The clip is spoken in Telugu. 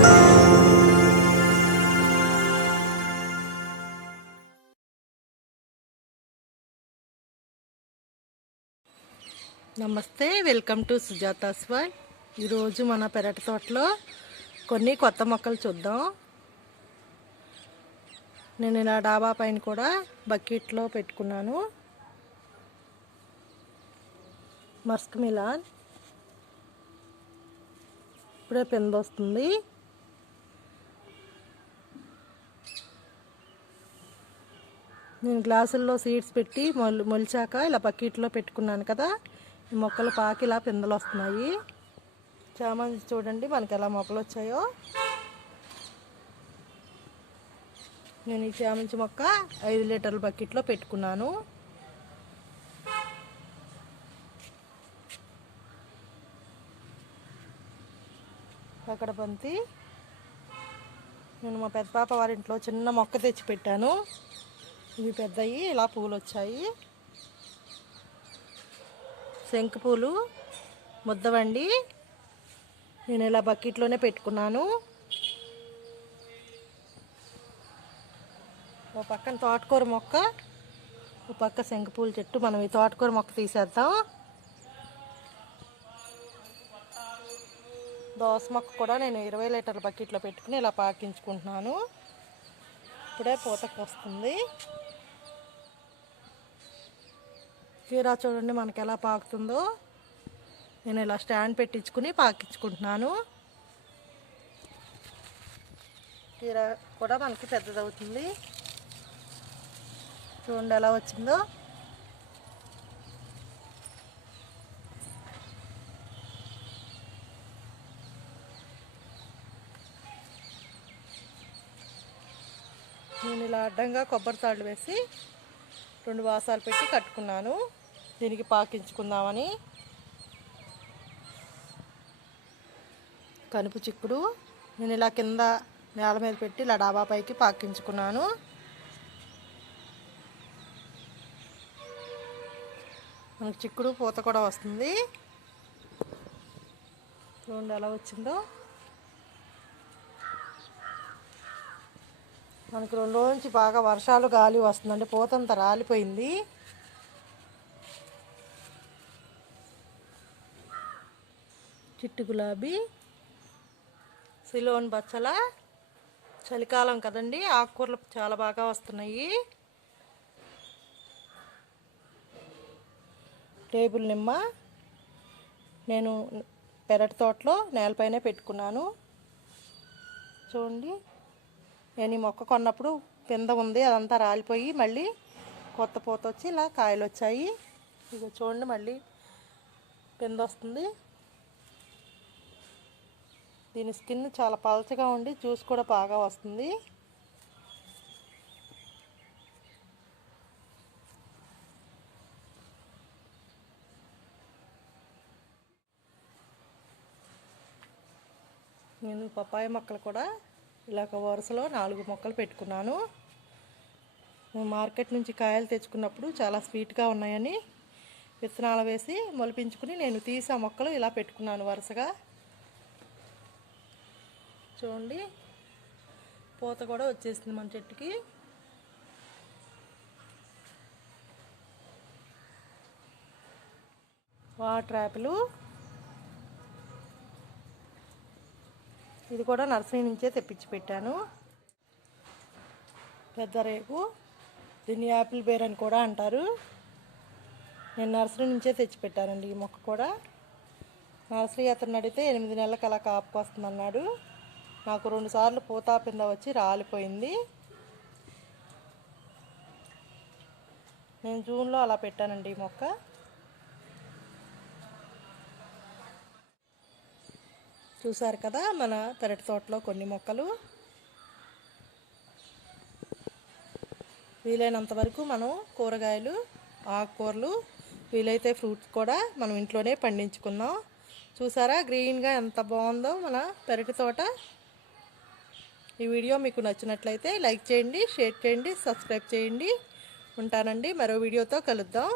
నమస్తే వెల్కమ్ టు సుజాతాస్ వరల్డ్ ఈరోజు మన పెరటి తోటలో కొన్ని కొత్త మొక్కలు చూద్దాం. నేను ఇలా డాబా పైన కూడా బకెట్లో పెట్టుకున్నాను. Muskmelon. ఇప్పుడే పిందొస్తుంది. నేను గ్లాసుల్లో సీడ్స్ పెట్టి మొల్ మొలిచాక ఇలా బకెట్లో పెట్టుకున్నాను కదా ఈ మొక్కలు పాకి ఇలా పిందెలు వస్తున్నాయి. చామంతి చూడండి మనకి ఎలా మొక్కలు వచ్చాయో. నేను ఈ చామంతి మొక్క ఐదు లీటర్ల బకెట్లో పెట్టుకున్నాను. అక్కడ బంతి. నేను మా పెద్ద పాప వారింట్లో చిన్న మొక్క తెచ్చి పెట్టాను. ఇవి పెద్దవి ఇలా పూలు వచ్చాయి శంకు పూలు ముద్దవండి నేను ఇలా బకెట్లోనే పెట్టుకున్నాను. ఓ పక్కన తోటకూర మొక్క ఓ పక్క శంఖపూల పూల చెట్టు. మనం ఈ తోటకూర మొక్క తీసేద్దాం. దోస మొక్క కూడా నేను ఇరవై లీటర్ల బకెట్లో పెట్టుకుని ఇలా పాకించుకుంటున్నాను. ఇప్పుడే పూతకు వస్తుంది కీరా చూడండి మనకి ఎలా పాకుతుందో. నేను ఇలా స్టాండ్ పెట్టించుకుని పాకించుకుంటున్నాను. కీరా కూడా మనకి పెద్దదవుతుంది. చూడండి ఎలా వచ్చిందో. నేను ఇలా అడ్డంగా కొబ్బరి తాళ్ళు వేసి రెండు వాసాలు పెట్టి కట్టుకున్నాను. దీనికి పాకించుకుందామని. కనుపు చిక్కుడు. నేను ఇలా కింద నేల మీద పెట్టి ఇలా డాబా పైకి పాకించుకున్నాను. మనకు చిక్కుడు పూత కూడా వస్తుంది. చూడండి ఎలా వచ్చిందో. మనకు రెండు రోజు నుంచి బాగా వర్షాలు గాలి వస్తుందండి. పూతంతా రాలిపోయింది. చిట్టు గులాబీ సిలోన్ బచ్చల చలికాలం కదండి ఆకుకూరలు చాలా బాగా వస్తున్నాయి. టేబుల్ నిమ్మ నేను పెరటి తోటలో నేలపైనే పెట్టుకున్నాను. చూడండి నేను ఈ మొక్క కొన్నప్పుడు పింద ఉంది అదంతా రాలిపోయి మళ్ళీ కొత్త పూత వచ్చి ఇలా కాయలు వచ్చాయి ఇక చూడండి మళ్ళీ పింద వస్తుంది. దీని స్కిన్ చాలా పలచగా ఉండి జ్యూస్ కూడా బాగా వస్తుంది. నేను పప్పాయ మొక్కలు కూడా ఇలాగ వరుసలో నాలుగు మొక్కలు పెట్టుకున్నాను. మార్కెట్ నుంచి కాయలు తెచ్చుకున్నప్పుడు చాలా స్వీట్గా ఉన్నాయని విత్తనాలు వేసి మొలిపించుకుని నేను తీసి ఆ మొక్కలు ఇలా పెట్టుకున్నాను వరుసగా. చూడండి. పూత కూడా వచ్చేసింది మన చెట్టుకి. Water apple. ఇది కూడా నర్సరీ నుంచే తెప్పించి పెట్టాను. పెద్ద రేకు. దీన్ని యాపిల్ బేర్ అని కూడా అంటారు. నేను నర్సరీ నుంచే తెచ్చిపెట్టానండి ఈ మొక్క కూడా. నర్సరీ అతను అడిగితే ఎనిమిది నెలలకు అలా కాపుకు వస్తుందన్నాడు. నాకు రెండు సార్లు పూతా పింద వచ్చి రాలిపోయింది. నేను జూన్లో అలా పెట్టానండి ఈ మొక్క. చూసారు కదా మన పెరటి తోటలో కొన్ని మొక్కలు. వీలైనంత వరకు మనం కూరగాయలు ఆకుకూరలు వీలైతే ఫ్రూట్స్ కూడా మనం ఇంట్లోనే పండించుకుందాం. చూసారా గ్రీన్గా ఎంత బాగుందో మన పెరటి తోట. ఈ వీడియో మీకు నచ్చినట్లయితే లైక్ చేయండి షేర్ చేయండి సబ్స్క్రైబ్ చేయండి. ఉంటానండి. మరో వీడియోతో కలుద్దాం.